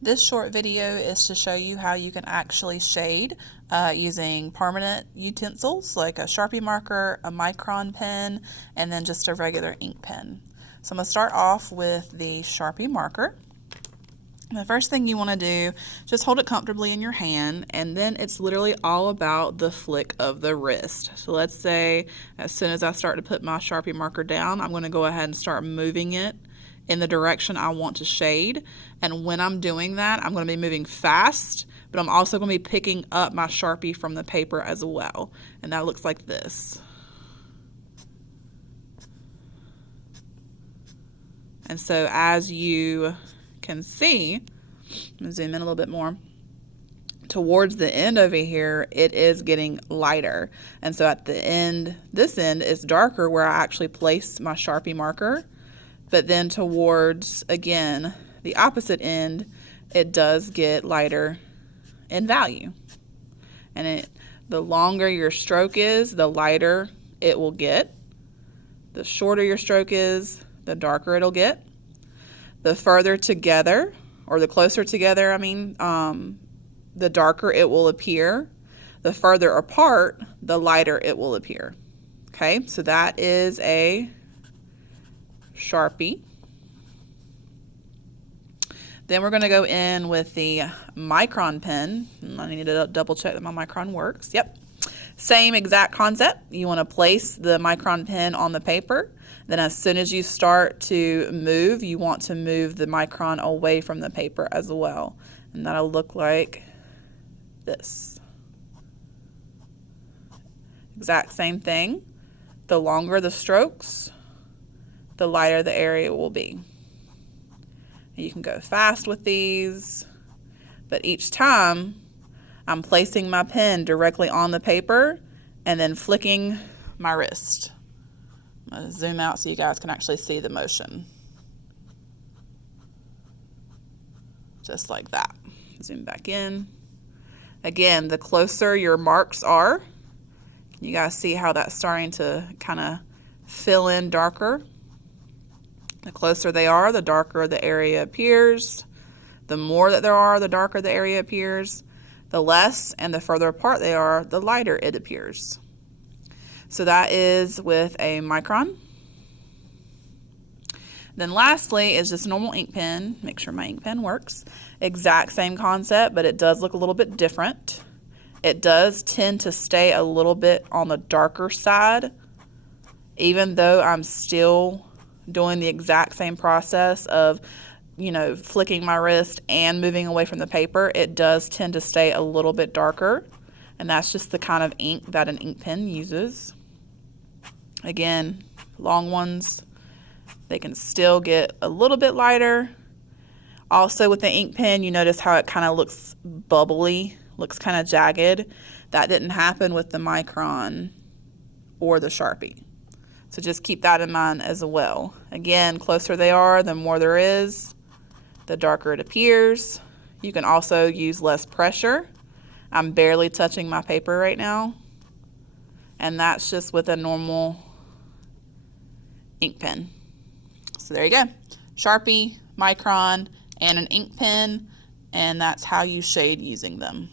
This short video is to show you how you can actually shade using permanent utensils like a Sharpie marker, a Micron pen, and then just a regular ink pen. So I'm going to start off with the Sharpie marker. The first thing you want to do, just hold it comfortably in your hand, and then it's literally all about the flick of the wrist. So let's say as soon as I start to put my Sharpie marker down, I'm going to go ahead and start moving it in the direction I want to shade. And when I'm doing that, I'm going to be moving fast, but I'm also going to be picking up my Sharpie from the paper as well. And that looks like this. And so as you can see, I'm going to zoom in a little bit more, towards the end over here, it is getting lighter. And so at the end, this end is darker where I actually place my Sharpie marker. But then towards, again, the opposite end, it does get lighter in value. And the longer your stroke is, the lighter it will get. The shorter your stroke is, the darker it'll get. The further together, or the closer together, the darker it will appear. The further apart, the lighter it will appear. Okay, so that is a Sharpie. Then we're going to go in with the Micron pen. I need to double check that my Micron works. Yep. Same exact concept. You want to place the Micron pen on the paper. Then as soon as you start to move, you want to move the Micron away from the paper as well. And that'll look like this. Exact same thing. The longer the strokes, the lighter the area will be. You can go fast with these, but each time I'm placing my pen directly on the paper and then flicking my wrist. I'm going to zoom out so you guys can actually see the motion. Just like that. Zoom back in. Again, the closer your marks are, you guys see how that's starting to kind of fill in darker. The closer they are, the darker the area appears. The more that there are, the darker the area appears. The less and the further apart they are, the lighter it appears. So that is with a Micron. Then lastly is just a normal ink pen. Make sure my ink pen works. Exact same concept, but it does look a little bit different. It does tend to stay a little bit on the darker side, even though I'm still doing the exact same process of, flicking my wrist and moving away from the paper. It does tend to stay a little bit darker, and that's just the kind of ink that an ink pen uses. Again, long ones, they can still get a little bit lighter. Also with the ink pen, you notice how it kind of looks bubbly, looks kind of jagged. That didn't happen with the Micron or the Sharpie. So just keep that in mind as well. Again, closer they are, the more there is, the darker it appears. You can also use less pressure. I'm barely touching my paper right now. And that's just with a normal ink pen. So there you go. Sharpie, Micron, and an ink pen. And that's how you shade using them.